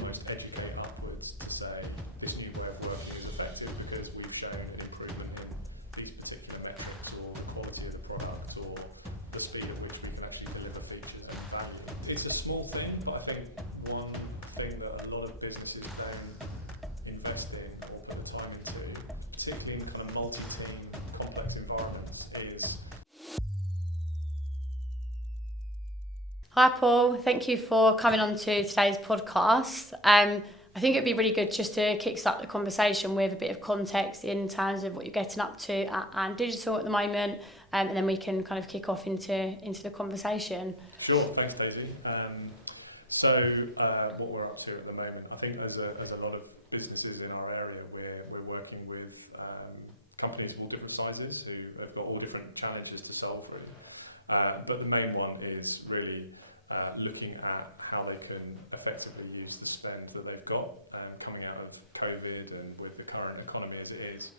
almost educate upwards to say this new way of working is effective because we've shown an improvement in these particular metrics, or the quality of the product, or the speed at which we can actually deliver features and value. It's a small thing, but I think one thing that a lot of businesses don't invest in or put the time into, particularly in kind of multi-team, complex environments, is... Hi Paul, thank you for coming on to today's podcast. I think it'd be really good just to kickstart the conversation with a bit of context in terms of what you're getting up to at Digital at the moment, and then we can kind of kick off into the conversation. Sure, thanks Daisy. What we're up to at the moment, I think there's a lot of businesses in our area where we're working with companies of all different sizes who have got all different challenges to solve for. But the main one is really looking at how they can effectively use the spend that they've got coming out of COVID and with the current economy as it is.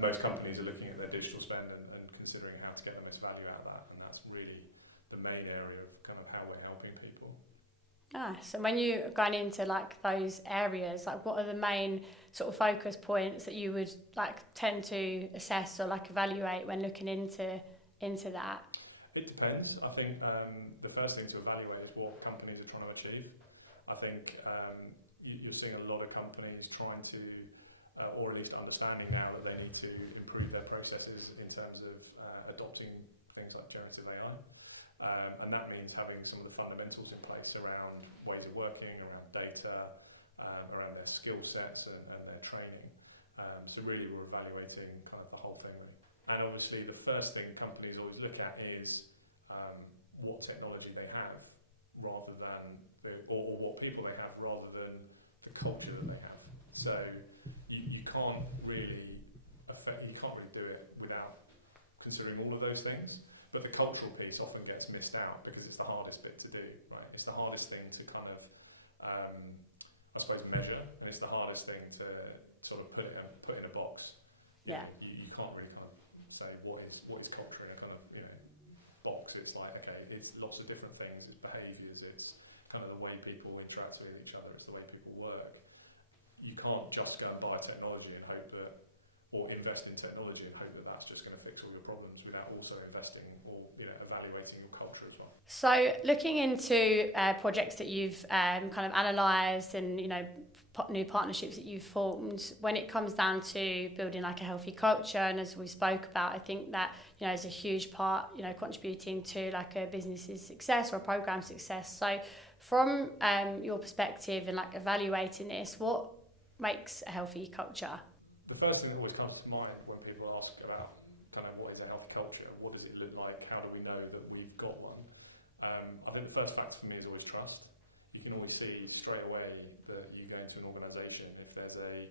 Most companies are looking at their digital spend and considering how to get the most value out of that, and that's really the main area of kind of how we're helping people. So when you're going into like those areas, like what are the main sort of focus points that you would like tend to assess or like evaluate when looking into that? It depends. I think the first thing to evaluate is what companies are trying to achieve. I think you're seeing a lot of companies trying to, or at least understanding now that they need to improve their processes in terms of adopting things like generative AI. And that means having some of the fundamentals in place around ways of working, around data, around their skill sets and their training. So really we're evaluating kind of the whole thing. And obviously the first thing companies always look at is what technology they have rather than, or what people they have rather than the culture that they have. So you can't really do it without considering all of those things. But the cultural piece often gets missed out because it's the hardest bit to do, right? It's the hardest thing to kind of, I suppose, measure, and it's the hardest thing to sort of put in a box. Yeah. You can't really kind of say what is culture in a kind of box. It's like, okay, it's lots of different things. It's behaviours. It's kind of the way people interact with each other. It's the way people work. You can't just go and buy technology and hope that, or invest in technology and hope that that's just going to fix all your problems without also investing or evaluating your culture as well. So looking into projects that you've kind of analysed and new partnerships that you've formed, when it comes down to building like a healthy culture, and as we spoke about, I think that is a huge part contributing to like a business's success or a program's success. So from your perspective and like evaluating this, what makes a healthy culture? The first thing that always comes to mind when people ask about kind of what is a healthy culture, what does it look like, how do we know that we've got one? I think the first factor for me is always trust. You can always see straight away that you go into an organisation if there's a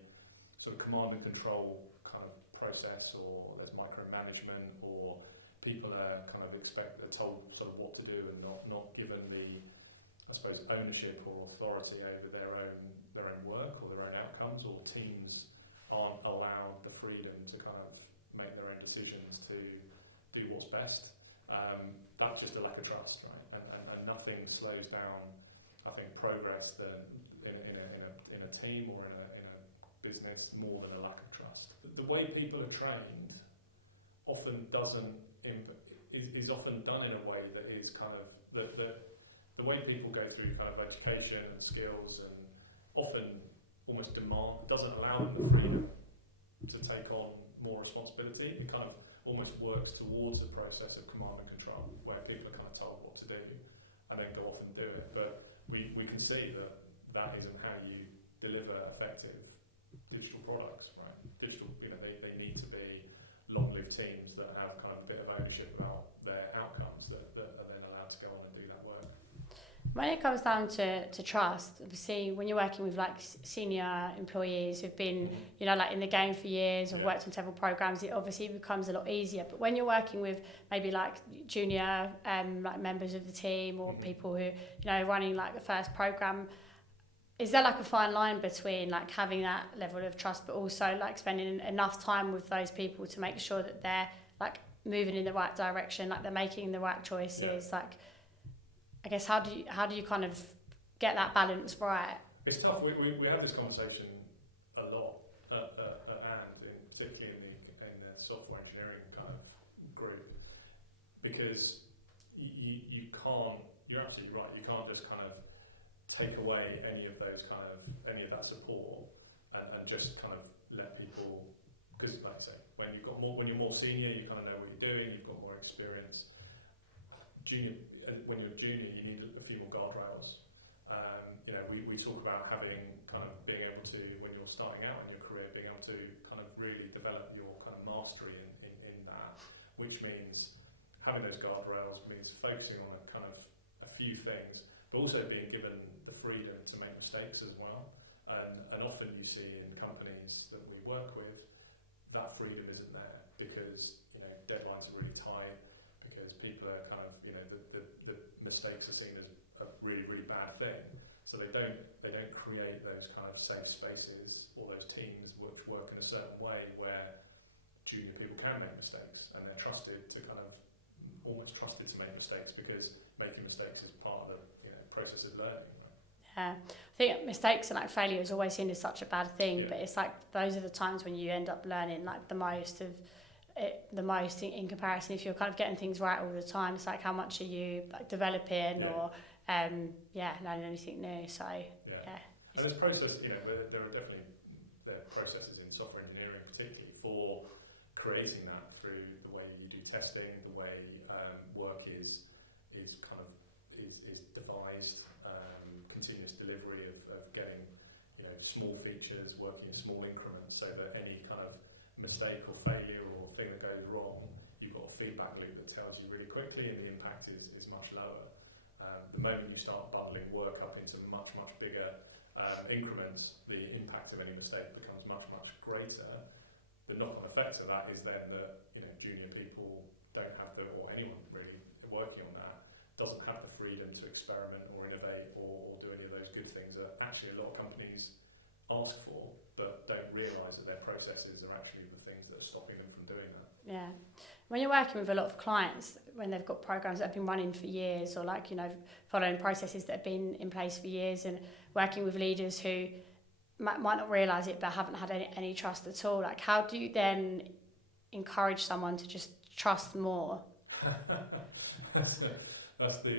sort of command and control kind of process, or there's micromanagement, or people are kind of told sort of what to do and not given the, I suppose, ownership or authority over their own work or their own outcomes, or teams aren't allowed the freedom to kind of make their own decisions to do what's best. That's just a lack of trust, right? And nothing slows down, I think, progress in a team or in a business more than a lack of trust. The way people are trained often is often done in a way that is kind of the way people go through kind of education and skills, and often almost doesn't allow them the freedom to take on more responsibility. It kind of almost works towards a process of command and control, where people are kind of told what to do and then go off and do it. But we can see that isn't how you deliver effective digital products, right? Digital, they need to be long-lived teams that have kind of a bit of ownership about their outcomes that are then allowed to go on and do that work. When it comes down to trust, obviously when you're working with like senior employees who've been, like in the game for years or worked on several programs, it obviously becomes a lot easier. But when you're working with maybe like junior like members of the team or people who, running like the first program, is there like a fine line between like having that level of trust but also like spending enough time with those people to make sure that they're like moving in the right direction, like they're making the right choices? Like, I guess how do you kind of get that balance right? It's tough. We had this conversation a lot particularly in the software engineering kind of group, because you can't. You're absolutely right. You can't just kind of take away any of that support and just kind of let people, because like I say, when you're more senior, you kind of know what you're doing. You've got more experience. When you're junior, you need a few more guardrails. We talk about being able to, when you're starting out in your career, being able to kind of really develop your kind of mastery in that, which means having those guardrails, means focusing on a few things, but also being given the freedom to make mistakes as well. And often you see in companies that we work with, that freedom isn't there because deadlines are really tight, because people are the mistakes are seen as a really, really bad thing. So they don't create those kind of safe spaces or those teams which work in a certain way where junior people can make mistakes and they're almost trusted to make mistakes, because making mistakes is part of the process of learning. Right? Yeah, I think mistakes and failure is always seen as such a bad thing, but it's those are the times when you end up learning the most in comparison. If you're kind of getting things right all the time, it's how much are you developing or learning anything new. So and there's process. There are definitely processes in software engineering, particularly for creating that through the way you do testing, the way work is devised, continuous delivery of getting small features working in small increments, so that any kind of mistake or failure or thing that goes wrong, you've got a feedback loop that tells you really quickly, and the impact is much lower. The moment you start bundling work up into much bigger increments, the impact of any mistake becomes much greater. The knock-on effect of that is then that junior people don't have or anyone really working on that doesn't have the freedom to experiment or innovate or do any of those good things that actually a lot of companies ask for, but don't realise that their processes are actually the things that are stopping them from doing that. Yeah. When you're working with a lot of clients, when they've got programs that have been running for years, or following processes that have been in place for years, and working with leaders who might not realise it but haven't had any trust at all, how do you then encourage someone to just trust more? That's the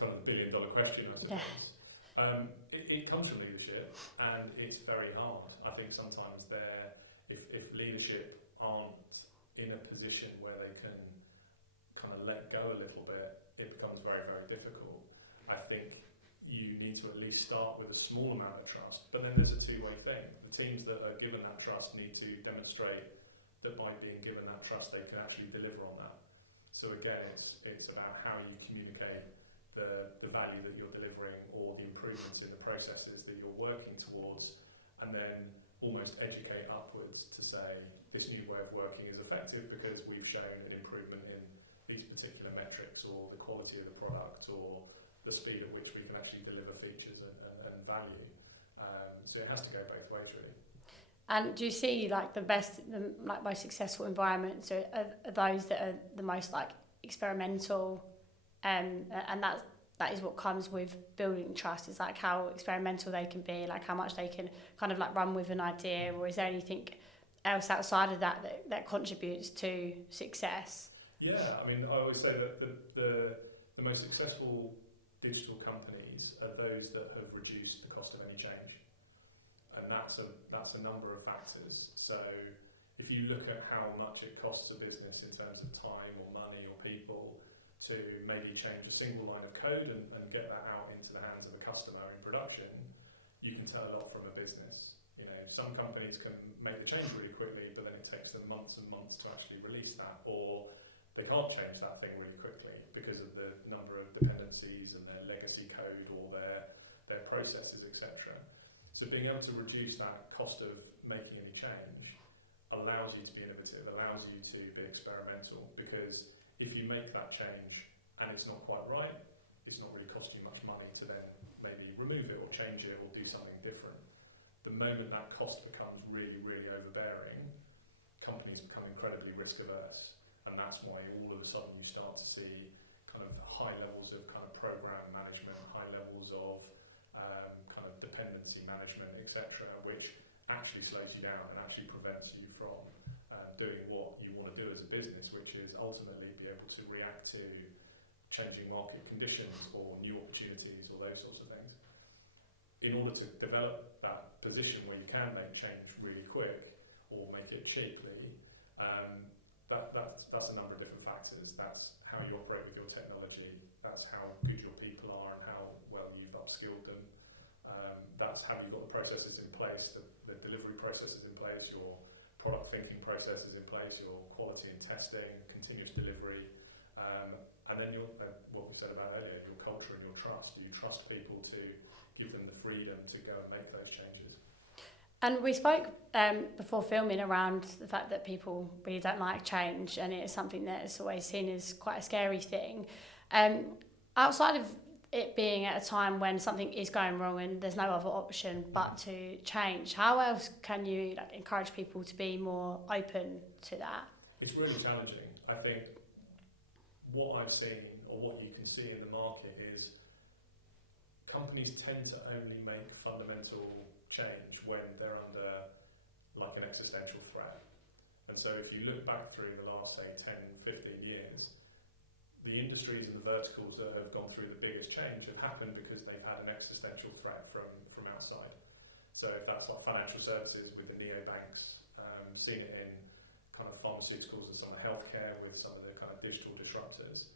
kind of $1 billion question, I suppose. Yeah. It comes from leadership, and it's very hard. I think sometimes if leadership aren't in a position where they can kind of let go a little bit, it becomes very, very difficult. I think you need to at least start with a small amount of trust, but then there's a two-way thing. The teams that are given that trust need to demonstrate that by being given that trust, they can actually deliver on that. So again, it's about how you communicate the value that you're delivering or the improvements in the processes that you're working towards, and then almost educate upwards to say this new way of working is effective because we've shown an improvement in these particular metrics, or the quality of the product, or the speed at which we can actually deliver features and value. So it has to go both ways, really. And do you see the most successful environments are those that are the most experimental, and that is what comes with building trust, is how experimental they can be, how much they can kind of run with an idea, or is there anything else outside of that contributes to success? Yeah, I always say that the most successful digital companies are those that have reduced the cost of any change. And that's a number of factors. So if you look at how much it costs a business in terms of time or money or people to maybe change a single line of code and get that out into the hands of a customer in production, you can tell a lot from a business. Some companies can make the change really quickly, but then it takes them months and months to actually release that, or they can't change that thing really quickly because of the number of dependencies and their legacy code or their processes, etc. So being able to reduce that cost of making any change allows you to be innovative, allows you to be experimental, because if you make that change and it's not quite right, it's not really costing you much money to then maybe remove it or change it or do something different. The moment that cost becomes really, really overbearing, companies become incredibly risk averse, and that's why all of a sudden you start to see kind of high levels of kind of program management, high levels of kind of actually slows you down and actually prevents you from doing what you want to do as a business, which is ultimately be able to react to changing market conditions or new opportunities or those sorts of things. In order to develop that position where you can make change really quick or make it cheaply, that's a number of different factors. That's how you operate with your technology, that's how good your people are and how well you've upskilled them. That's have you got the processes in place, the delivery processes in place, your product thinking processes in place, your quality and testing, continuous delivery, and then what we said about earlier, your culture and your trust. Do you trust people to give them the freedom to go and make those changes? And we spoke before filming around the fact that people really don't like change, and it's something that is always seen as quite a scary thing. Outside of it being at a time when something is going wrong and there's no other option but to change, how else can you encourage people to be more open to that? It's really challenging. I think what I've seen, or what you can see in the market, is companies tend to only make fundamental change when they're under like an existential threat. And so if you look back through the last, say, 10, 15 years, the industries and the verticals that have gone through the biggest change have happened because they've had an existential threat from outside. So if that's like financial services with the neobanks, seeing it in kind of pharmaceuticals and some of healthcare with some of the kind of digital disruptors,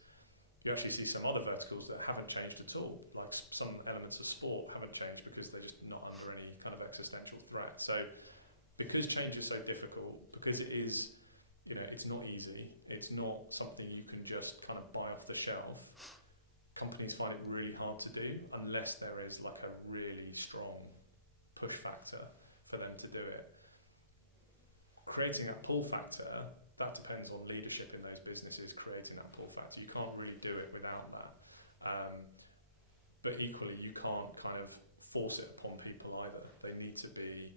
you actually see some other verticals that haven't changed at all, like some elements of sport haven't changed because they're just not under any kind of existential threat. So because change is so difficult, because it is, it's not easy, it's not something you can just kind of buy off the shelf, companies find it really hard to do unless there is like a really strong push factor for them to do it. Creating a pull factor, that depends on leadership in those businesses creating that pull factor. You can't really do it without that. But equally, you can't kind of force it upon people either. They need to be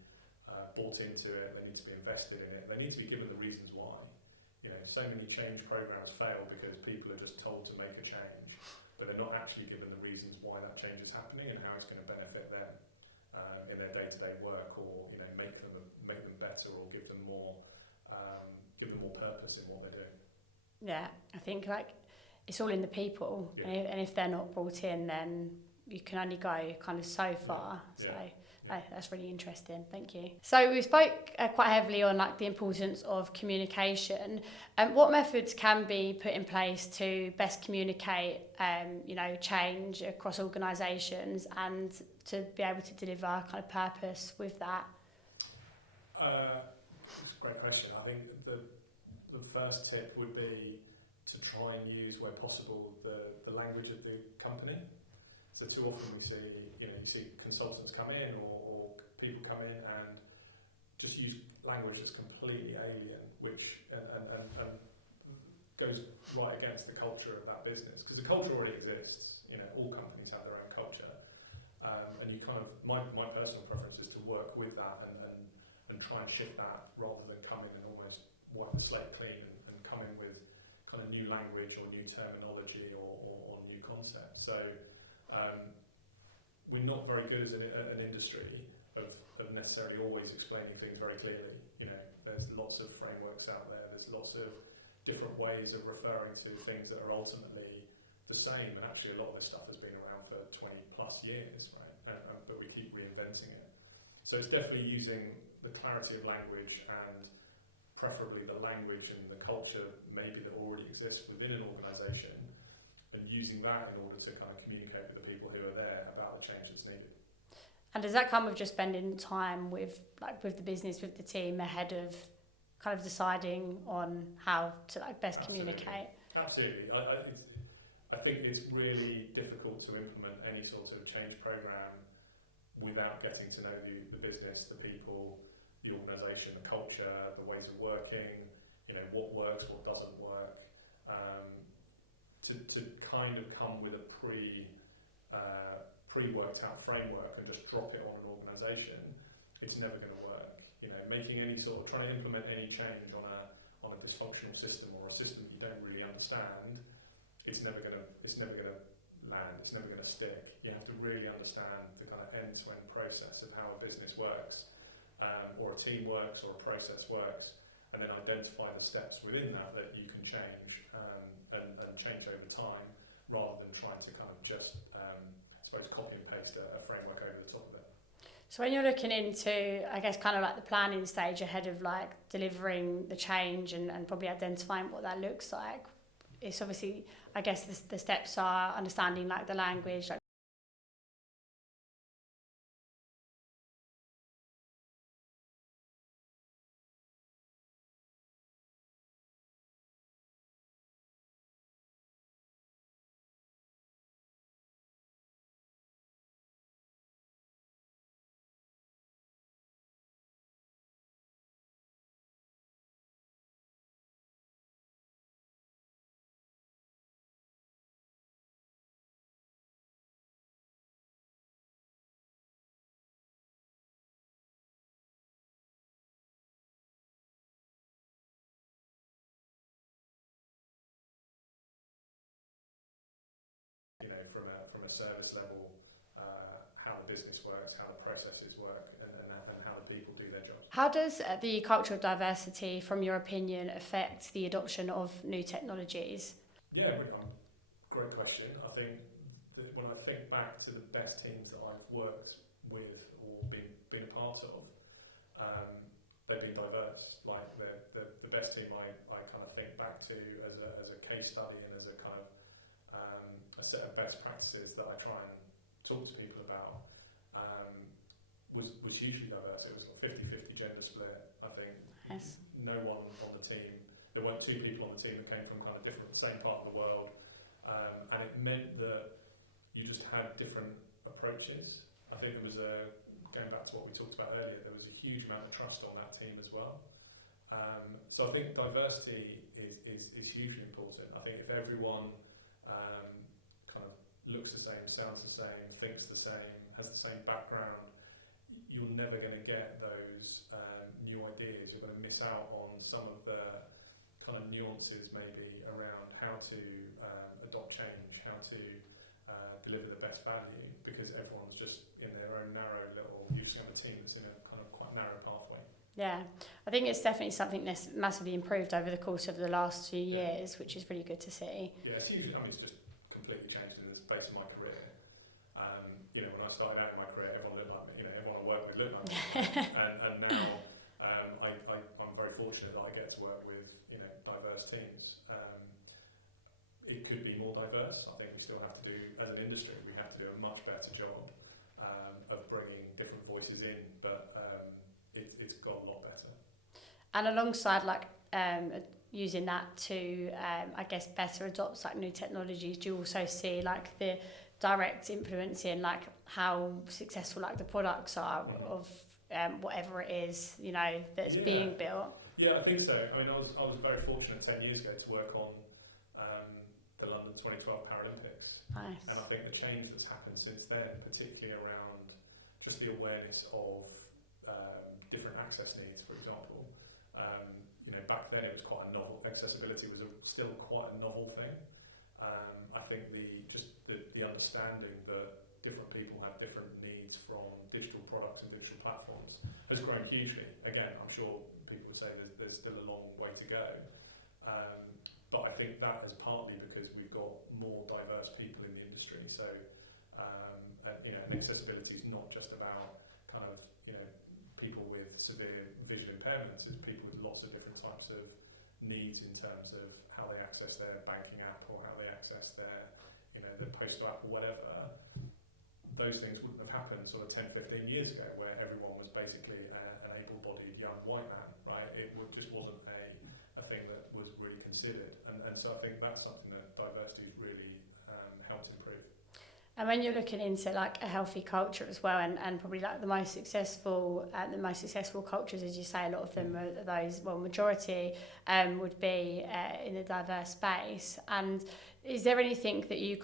bought into it, they need to be invested in it, they need to be given the reasons why. So many change programs fail because people are just told to make a change, but they're not actually given the reasons why that change is happening and how it's going to benefit them in their day-to-day work, or make them better, or give them more purpose in what they're doing. Yeah, I think it's all in the people, yeah. and if they're not brought in, then you can only go kind of so far. Yeah. So. Yeah. Oh, that's really interesting. Thank you. So we spoke quite heavily on the importance of communication. What methods can be put in place to best communicate, change across organisations and to be able to deliver kind of purpose with that? It's a great question. I think the first tip would be to try and use, where possible, the language of the company. So too often you see consultants come in or people come in and just use language that's completely alien, which and goes right against the culture of that business, because the culture already exists. All companies have their own culture, and you kind of my personal preference is to work with that and try and shift that, rather than come in and almost wipe the slate clean and come in with kind of new language or new terminology or new concepts. So. We're not very good as an industry of necessarily always explaining things very clearly. There's lots of frameworks out there. There's lots of different ways of referring to things that are ultimately the same. And actually, a lot of this stuff has been around for 20 plus years, right? But we keep reinventing it. So it's definitely using the clarity of language, and preferably the language and the culture maybe that already exists within an organisation, and using that in order to kind of communicate with the people who are there about the change that's needed. And does that come with just spending time with the business, with the team, ahead of kind of deciding on how to best communicate? Absolutely. I think it's really difficult to implement any sort of change program without getting to know the business, the people, the organisation, the culture, the ways of working, you know, what works, what doesn't work. To kind of come with a pre-worked out framework and just drop it on an organisation, it's never going to work. You know, making any sort of trying to implement any change on a dysfunctional system or a system you don't really understand, it's never going to land. It's never going to stick. You have to really understand the kind of end-to-end process of how a business works, or a team works or a process works, and then identify the steps within that you can change and change over time, rather than trying to kind of just, I suppose, copy and paste a framework over the top of it. So when you're looking into, I guess, kind of like the planning stage ahead of like delivering the change and probably identifying what that looks like, it's obviously, I guess the steps are understanding like the language, like You know, from a service level, how the business works, how the processes work, and how the people do their jobs. how does the culture of diversity, from your opinion, affect the adoption of new technologies? Yeah, great question. I think that when I think back to the best teams that I've worked with or been a part of, they've been diverse. Like the best team I kind of think back to as a case study and as a kind of a set of best practices that I try and talk to people about, was hugely diverse. It was like 50-50 gender split. I think Yes. no one on the team, there weren't two people on the team that came from kind of same part of the world, and it meant that you just had different approaches. I think there was going back to what we talked about earlier, there was a huge amount of trust on that team as well. So I think diversity is hugely important. I think if everyone kind of looks the same, sounds the same, thinks the same, has the same background, you're never going to get those new ideas. You're going to miss out on some of the kind of nuances maybe around how to adopt change, how to deliver the best value, because everyone's just in their own narrow little, you just have a team that's in a kind of quite narrow pathway. Yeah, I think it's definitely something that's massively improved over the course of the last few years, which is really good to see. Yeah, it's hugely, I mean, it's just completely changed in the space of my career. You know, when I started out in my career, everyone looked like me, you know, everyone I worked with looked like me. and now I'm very fortunate that I get to work with, you know, diverse teams. It could be more diverse. I think we still have to do, as an industry, we have to do a much better job of bringing different voices in, but it's got a lot better. And alongside like using that to, I guess, better adopt like new technologies, do you also see like the direct influence in like how successful like the products are of whatever it is, you know, that's being built? Yeah, I think so. I mean, I was very fortunate 10 years ago to work on the London 2012 Paralympics. Nice. And I think the change that's happened since then, particularly around just the awareness of different access needs, for example. You know, back then it was quite a novel. Accessibility was still quite a novel thing. I think the understanding that different people have different needs from digital products and digital platforms has grown hugely. Again, I'm sure people would say there's still a long way to go. But I think that is partly because we've got more diverse people in the industry. So, you know, and accessibility is not just about kind of, you know, people with severe visual impairments. It's people with lots of different types of needs in terms of how they access their banking app or how they access their, you know, their postal app or whatever. Those things wouldn't have happened sort of 10, 15 years ago, where everyone was basically an able-bodied young white man, right? It just wasn't a thing that was really considered. And so I think that's something that diversity has really helped improve. And when you're looking into like a healthy culture as well, and probably like the most successful cultures, as you say, a lot of them are those, well, majority would be in a diverse space. And is there anything that you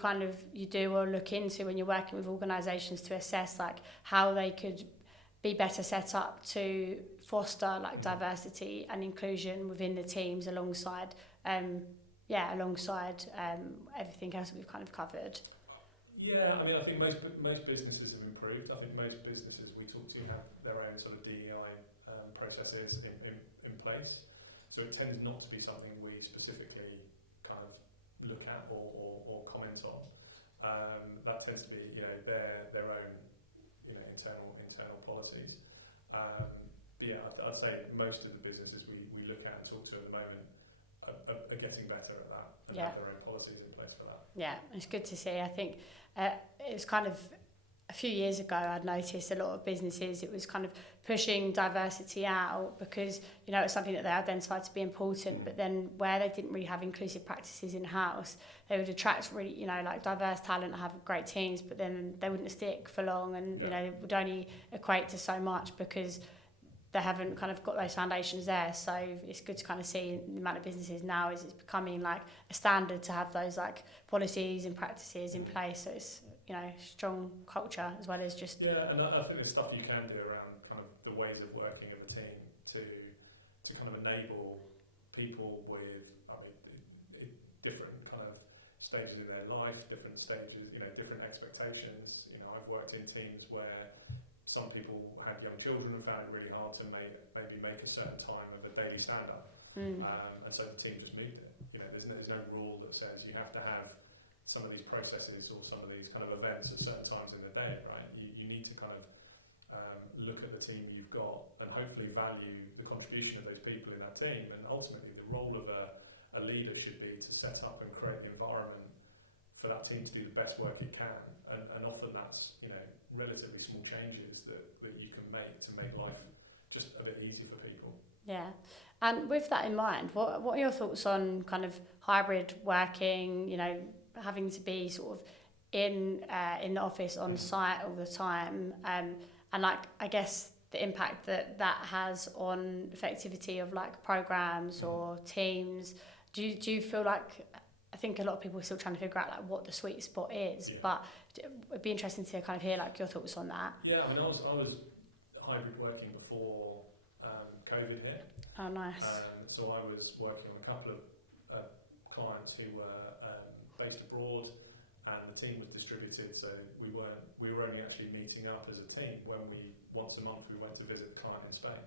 do or look into when you're working with organisations to assess like how they could be better set up to foster like diversity and inclusion within the teams alongside everything else that we've kind of covered? Yeah, I mean, I think most businesses have improved. I think most businesses we talk to have their own sort of DEI processes in place. So it tends not to be something we specifically kind of look at or comment on. That tends to be, their own, internal policies. But yeah, I'd say most of the businesses we look at and talk to at the moment are getting better at that and have their own policies in place for that. Yeah, it's good to see. I think it was kind of a few years ago I'd noticed a lot of businesses, it was kind of pushing diversity out because, it's something that they identified to be important, but then where they didn't really have inclusive practices in-house, they would attract really, diverse talent and have great teams, but then they wouldn't stick for long and, it would only equate to so much because they haven't kind of got those foundations there. So it's good to kind of see the amount of businesses now is it's becoming like a standard to have those like policies and practices in place. So it's, strong culture as well as just... Yeah, and I think there's stuff you can do around kind of the ways of working of the team to kind of enable people with, different kind of stages in their life, different stages, different expectations. I've worked in teams where some people had young children and found it really hard to maybe make a certain time of a daily stand-up. And so the team just moved it. There's no rule that says you have to have some of these processes or some of these kind of events at certain times in the day, right? You need to kind of look at the team you've got and hopefully value the contribution of those people in that team. And ultimately the role of a leader should be to set up and create the environment for that team to do the best work it can. And often that's, relatively small changes that you can make to make life just a bit easier for people. Yeah. And with that in mind, what are your thoughts on kind of hybrid working, having to be sort of in the office on site all the time, and I guess the impact that has on effectivity of like programs or teams? Do you feel like, I think a lot of people are still trying to figure out like what the sweet spot is, but it'd be interesting to kind of hear like your thoughts on that. Yeah, I was hybrid working before COVID hit. Oh, nice. So I was working on a couple of clients who were based abroad, and the team was distributed. So we were only actually meeting up as a team when once a month we went to visit the client in Spain,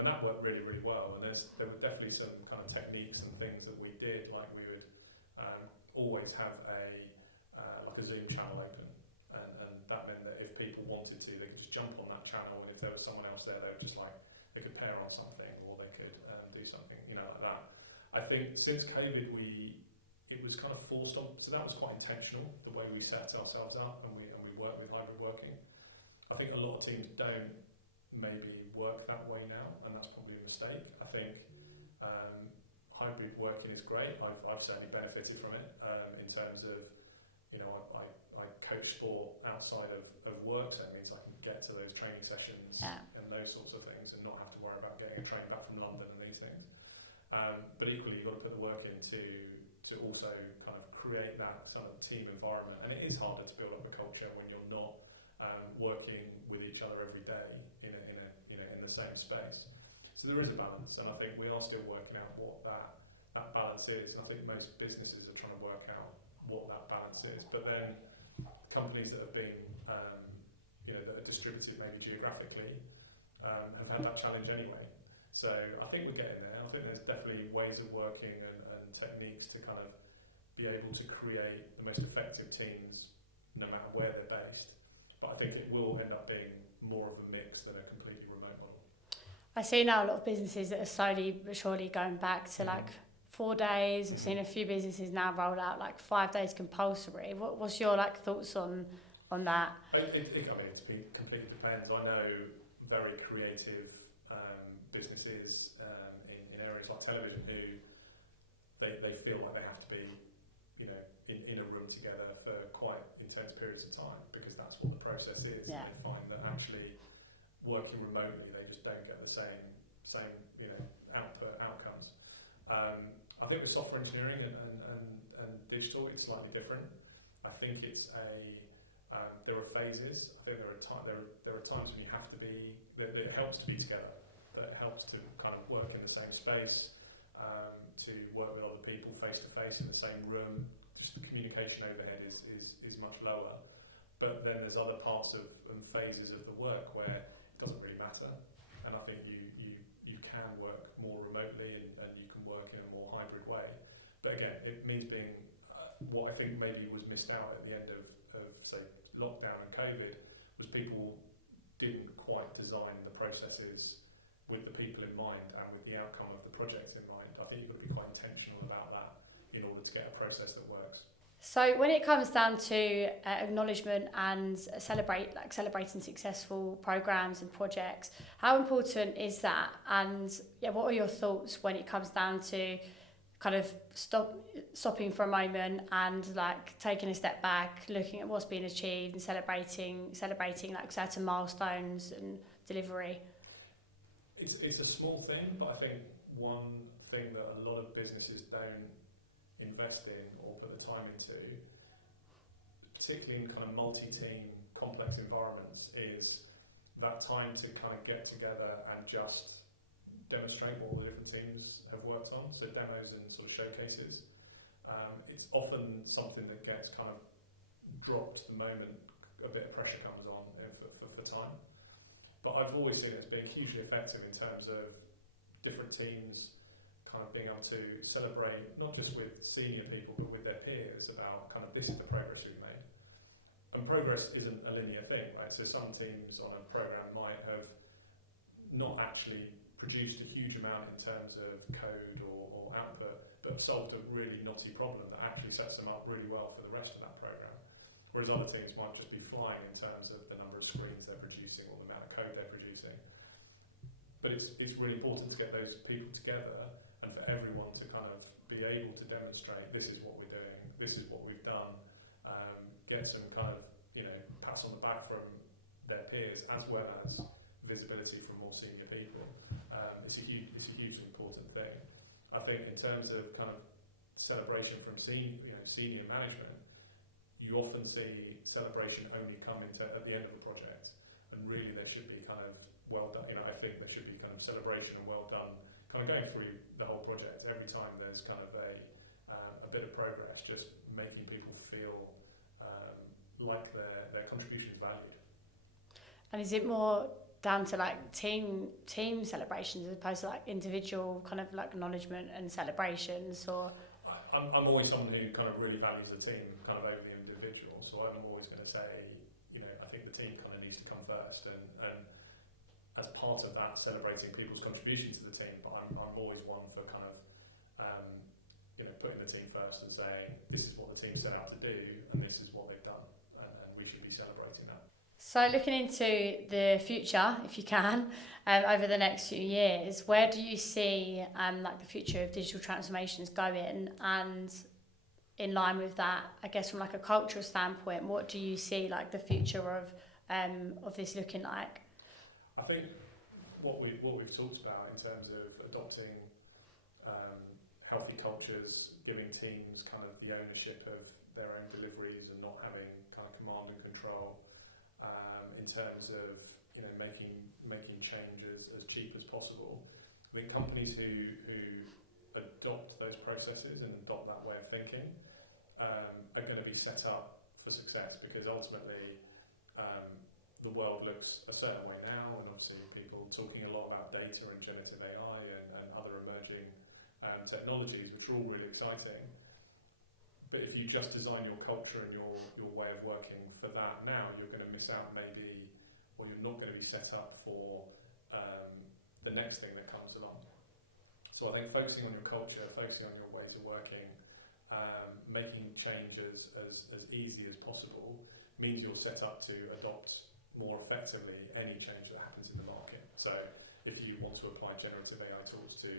and that worked really, really well. And there were definitely some kind of techniques and things that we did, like we would always have a Zoom channel open, and that meant that if people wanted to, they could just jump on that channel, and if there was someone else there, they were just like, they could pair on something, or they could do something, like that. I think since COVID, it was kind of forced on, so that was quite intentional, the way we set ourselves up, and we work with hybrid working. I think a lot of teams don't maybe work that way now, and that's probably a mistake. I think hybrid working is great. I've certainly benefited from it in terms of, I coach sport outside of work, so it means I can get to those training sessions and those sorts of things and not have to worry about getting a train back from London and these things. But equally, you've got to put the work in to also kind of create that sort of team environment. And it is harder to build up a culture when you're not working with each other every day in the same space. So there is a balance, and I think we are still working out what that balance is. I think most businesses are trying to work out what that balance is, but then companies that have been that are distributed maybe geographically have had that challenge anyway. So I think we're getting there. I think there's definitely ways of working and techniques to kind of be able to create the most effective teams no matter where they're based, but I think it will end up being more of a mix than a completely remote model. I see now a lot of businesses that are slowly but surely going back to like 4 days. I've seen a few businesses now roll out like 5 days compulsory. What's your like thoughts on that? It completely depends. I know very creative businesses in areas like television who they feel like they have to be in a room together for quite intense periods of time because that's what the process is. And they find that actually working remotely they just don't get the same outcomes. I think with software engineering and digital, it's slightly different. I think it's there are phases. I think there are times when you have to be. That it helps to be together. That it helps to kind of work in the same space, to work with other people face to face in the same room. Just the communication overhead is much lower. But then there's other parts of and phases of the work where it doesn't really matter. And what I think maybe was missed out at the end of say, lockdown and COVID was people didn't quite design the processes with the people in mind and with the outcome of the project in mind. I think you've got to be quite intentional about that in order to get a process that works. So when it comes down to acknowledgement and celebrating successful programs and projects, how important is that? And yeah, what are your thoughts when it comes down to kind of stopping for a moment and like taking a step back, looking at what's been achieved and celebrating like certain milestones and delivery? It's a small thing, but I think one thing that a lot of businesses don't invest in or put the time into, particularly in kind of multi-team complex environments, is that time to kind of get together and just demonstrate what all the different teams have worked on, so demos and sort of showcases. It's often something that gets kind of dropped the moment a bit of pressure comes on for time. But I've always seen it as being hugely effective in terms of different teams kind of being able to celebrate, not just with senior people, but with their peers about kind of this is the progress we've made. And progress isn't a linear thing, right? So some teams on a program might have not actually produced a huge amount in terms of code or output, but solved a really knotty problem that actually sets them up really well for the rest of that program. Whereas other teams might just be flying in terms of the number of screens they're producing or the amount of code they're producing. But it's really important to get those people together and for everyone to kind of be able to demonstrate this is what we're doing, this is what we've done, get some kind of, pats on the back from their peers as well as visibility from more senior people. It's a hugely important thing. I think in terms of kind of celebration from senior management, you often see celebration only come into at the end of the project, and really there should be kind of well done. I think there should be kind of celebration and well done, kind of going through the whole project. Every time there's kind of a bit of progress, just making people feel like their contribution is valued. And is it more down to like team celebrations as opposed to like individual kind of like acknowledgement and celebrations? Or I'm always someone who kind of really values the team kind of over the individual, so I'm always going to say, I think the team kind of needs to come first, and as part of that, celebrating people's contribution to the team. But I'm always one for kind of putting the team first and saying this is what the team set out to do and this is what they've done, and we should be celebrating that. So looking into the future, if you can, over the next few years, where do you see like the future of digital transformations going? And in line with that, I guess from like a cultural standpoint, what do you see like the future of this looking like? I think what we've talked about in terms of adopting healthy cultures, giving teams kind of the ownership of their own deliveries and not having kind of command and control, in terms of making changes as cheap as possible. I think companies who adopt those processes and adopt that way of thinking are going to be set up for success, because ultimately the world looks a certain way now, and obviously people talking a lot about data and generative AI and other emerging technologies, which are all really exciting. But if you just design your culture and your way of working for that now, you're going to miss out maybe, or you're not going to be set up for the next thing that comes along. So I think focusing on your culture, focusing on your ways of working, making changes as easy as possible means you're set up to adopt more effectively any change that happens in the market. So if you want to apply generative AI tools to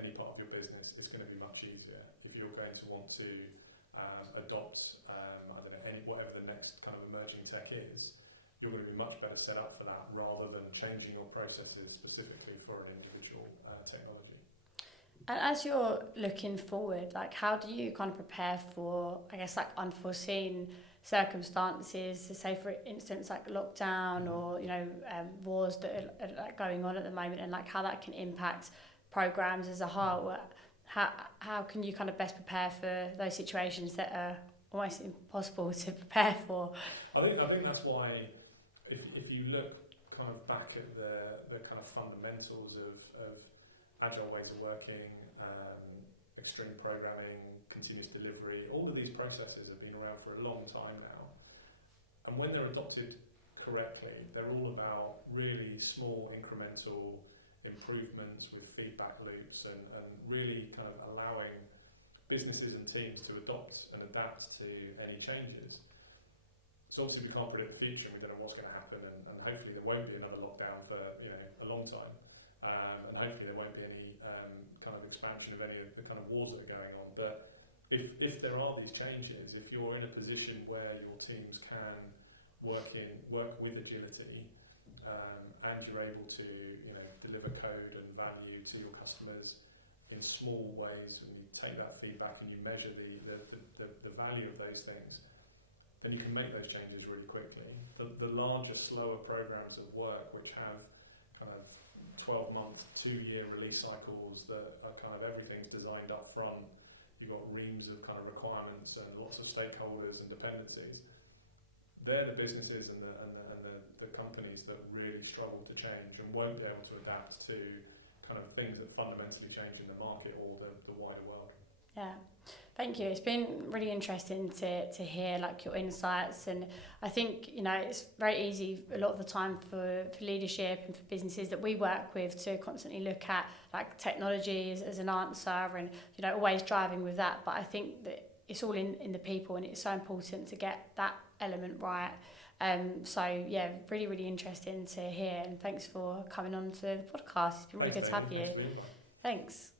any part of your business, it's going to be much easier. If you're going to want to adopt, whatever the next kind of emerging tech is, you're going to be much better set up for that rather than changing your processes specifically for an individual technology. And as you're looking forward, like how do you kind of prepare for, I guess, like unforeseen circumstances, say for instance like lockdown or wars that are like going on at the moment, and like how that can impact programs as a whole? How can you kind of best prepare for those situations that are almost impossible to prepare for? I think that's why if you look kind of back at the kind of fundamentals of agile ways of working, extreme programming, continuous continuous delivery, all of these processes have been around for a long time now. And when they're adopted correctly, they're all about really small incremental improvements with feedback loops and really kind of allowing businesses and teams to adopt and adapt to any changes. So obviously we can't predict the future, we don't know what's going to happen, and hopefully there won't be another lockdown for a long time, and hopefully there won't be any kind of expansion of any of the kind of wars that are going on. But if there are these changes, if you're in a position where your teams can work with agility, and you're able to deliver code and value to your customers in small ways, and you take that feedback and you measure the value of those things, then you can make those changes really quickly. The larger, slower programs of work, which have kind of 12-month, 2-year release cycles that are kind of everything's designed up front, you've got reams of kind of requirements and lots of stakeholders and dependencies. They're the businesses and the companies that really struggle to change and won't be able to adapt to kind of things that fundamentally change in the market or the wider world. Yeah, thank you. It's been really interesting to hear like your insights, and I think it's very easy a lot of the time for leadership and for businesses that we work with to constantly look at like technology as an answer and always driving with that. But I think that it's all in the people, and it's so important to get that element right. So yeah, really interesting to hear, and thanks for coming on to the podcast. It's been really good to have you. Thanks.